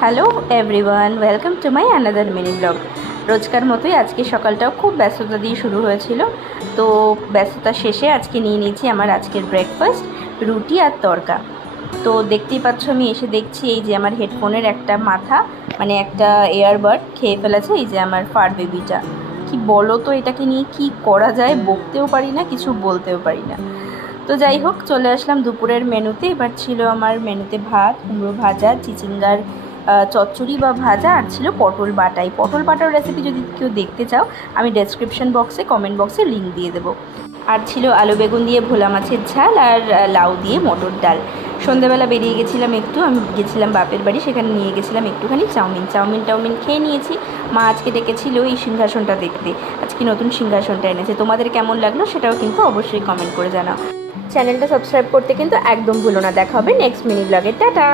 Hello everyone, welcome to my another mini blog. রোজকার মতোই আজকে সকালটাও খুব ব্যস্ততা দিয়ে শুরু হয়েছিল। তো ব্যস্ততা শেষে আজকে নিয়ে নিয়েছি আমার আজকের ব্রেকফাস্ট, রুটি আর তড়কা। তো দেখতেই পাচ্ছ, আমি এসে দেখছি এই যে আমার হেডফোনের একটা মাথা, মানে একটা এয়ারবাড খেয়ে ফেলেছে এই যে আমার ফার বেবিটা। কি বলো তো, এটাকে নিয়ে কি করা যায়? বকতেও পারি না, কিছু বলতেও পারি না। তো যাই হোক, চলে আসলাম দুপুরের মেনুতে। এবার ছিল আমার মেনুতে ভাত, কুমড়ো ভাজা, চিচিঙ্গার চচ্চড়ি বা ভাজা, আর ছিল পটল বাটা। এই পটল বাটার রেসিপি যদি কেউ দেখতে চাও, আমি ডেসক্রিপশন বক্সে, কমেন্ট বক্সে লিঙ্ক দিয়ে দেবো। আর ছিল আলু বেগুন দিয়ে ভোলা মাছের ঝাল, আর লাউ দিয়ে মটর ডাল। সন্ধ্যাবেলা বেরিয়ে গেছিলাম একটু, আমি গেছিলাম বাপের বাড়ি, সেখানে নিয়ে গেছিলাম একটুখানি চাউমিন খেয়ে নিয়েছি। মা আজকে ডেকেছিল এই সিংহাসনটা দেখতে, আজকে নতুন সিংহাসনটা এনেছে। তোমাদের কেমন লাগলো সেটাও কিন্তু অবশ্যই কমেন্ট করে জানাও। চ্যানেলটা সাবস্ক্রাইব করতে কিন্তু একদম ভুলো না। দেখা হবে নেক্সট মিনি ব্লগে। টাটা।